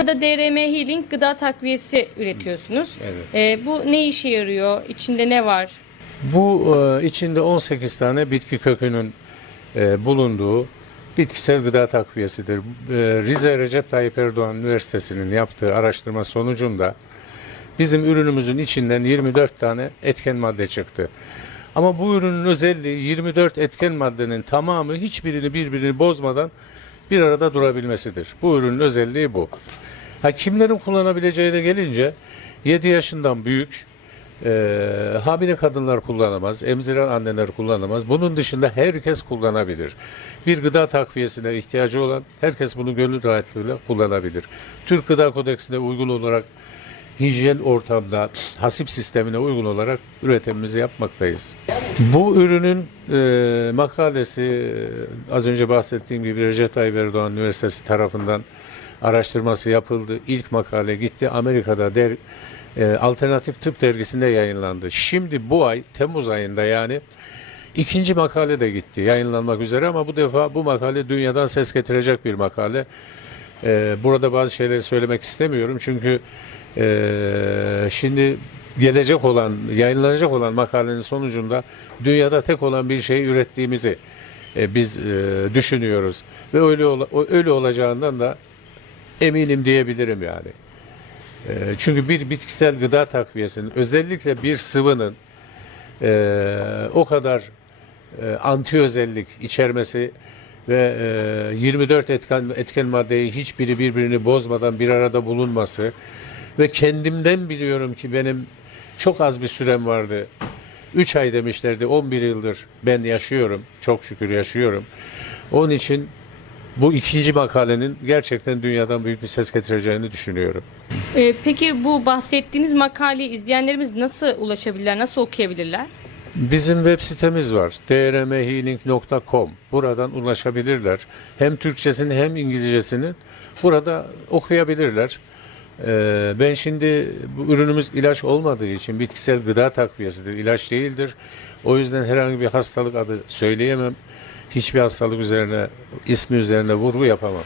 Burada DRM Healing gıda takviyesi üretiyorsunuz. Evet. Ee, bu ne işe yarıyor? İçinde ne var? Bu e, içinde 18 tane bitki kökünün e, bulunduğu bitkisel gıda takviyesidir. E, Rize Recep Tayyip Erdoğan Üniversitesi'nin yaptığı araştırma sonucunda bizim ürünümüzün içinden 24 tane etken madde çıktı. Ama bu ürünün özelliği 24 etken maddenin tamamı hiçbirini birbirini bozmadan bir arada durabilmesidir. Bu ürünün özelliği bu. Ha, kimlerin kullanabileceğine gelince 7 yaşından büyük, ee, hamile kadınlar kullanamaz, emziren anneler kullanamaz. Bunun dışında herkes kullanabilir. Bir gıda takviyesine ihtiyacı olan herkes bunu gönül rahatlığıyla kullanabilir. Türk Gıda Kodeksine uygun olarak hijyen ortamda hasip sistemine uygun olarak üretimimizi yapmaktayız. Bu ürünün e, makalesi e, az önce bahsettiğim gibi Recep Tayyip Erdoğan Üniversitesi tarafından araştırması yapıldı. İlk makale gitti Amerika'da der, e, Alternatif Tıp dergisinde yayınlandı. Şimdi bu ay Temmuz ayında yani ikinci makale de gitti yayınlanmak üzere ama bu defa bu makale dünyadan ses getirecek bir makale. E, burada bazı şeyleri söylemek istemiyorum çünkü e, şimdi gelecek olan, yayınlanacak olan makalenin sonucunda dünyada tek olan bir şeyi ürettiğimizi e, biz e, düşünüyoruz ve öyle öyle olacağından da eminim diyebilirim yani. E, Çünkü bir bitkisel gıda takviyesinin özellikle bir sıvının e, o kadar e, anti özellik içermesi ve e, 24 etken, etken maddeyi hiçbiri birbirini bozmadan bir arada bulunması ve kendimden biliyorum ki benim çok az bir sürem vardı. 3 ay demişlerdi 11 yıldır ben yaşıyorum. Çok şükür yaşıyorum. Onun için bu ikinci makalenin gerçekten dünyadan büyük bir ses getireceğini düşünüyorum. Ee, peki bu bahsettiğiniz makaleyi izleyenlerimiz nasıl ulaşabilirler, nasıl okuyabilirler? Bizim web sitemiz var. drmhealing.com. Buradan ulaşabilirler. Hem Türkçesini hem İngilizcesini burada okuyabilirler. Ee, ben şimdi bu ürünümüz ilaç olmadığı için bitkisel gıda takviyesidir, ilaç değildir. O yüzden herhangi bir hastalık adı söyleyemem. Hiçbir hastalık üzerine, ismi üzerine vurgu yapamam.